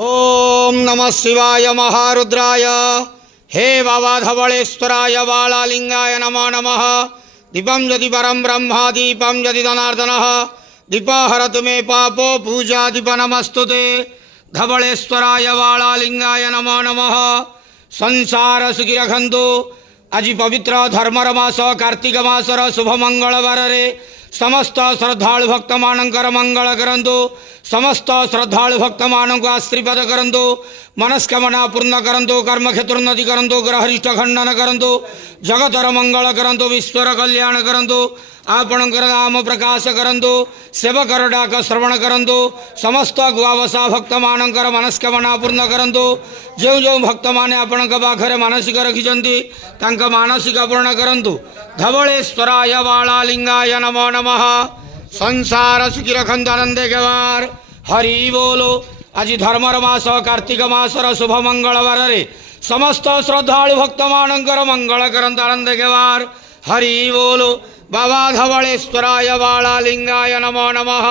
ओम नमः शिवाय महारुद्राय हे बाबा धवलेश्वराय बालालिंगाय नमो नमः। दीपं यदि परं ब्रह्म दीपं यदि धनार्दनः दीपहरतु मे पापो पूजा दीप नमस्तुते। धवलेश्वराय बालालिंगाय नमो नमः। संसार सुखी रखंतु। आज पवित्र धर्मर मास कार्तिक मासर शुभ मंगलवार समस्त श्रद्धालु भक्त मानकर मंगल करंतु। समस्त श्रद्धालु भक्त मानक आशीर्वाद करंतु। मनस्कामना पूर्ण करंतु। कर्म क्षेत्रोन्नति करंतु। ग्रहरिष्ठ खंडन करंतु। जगतर मंगल करंतु। विश्वर कल्याण करंतु। आपणकर नाम प्रकाश करंतु। सेवकर डाक श्रवण करंतु। समस्त गुआवसा भक्त मानकर मनस्कामना पूर्ण करंतु। जो जो भक्त माने आपणक पाखरे मानसिक रखिछन्ति तांका मानसिक पूर्ण करंतु। धवलेश्वराय बालालिंगाय नमो नमः। संसार सुखी रखंतु आनंदे गवार हरि बोलो। आज धर्मर मास कार्तिक मासर शुभ मंगलवार समस्त श्रद्धालु भक्त मानकर मंगल करंतु आनंदे गवार हरि बोलो। बाबा धवलेश्वराय बालालिंगाय नमो नमः।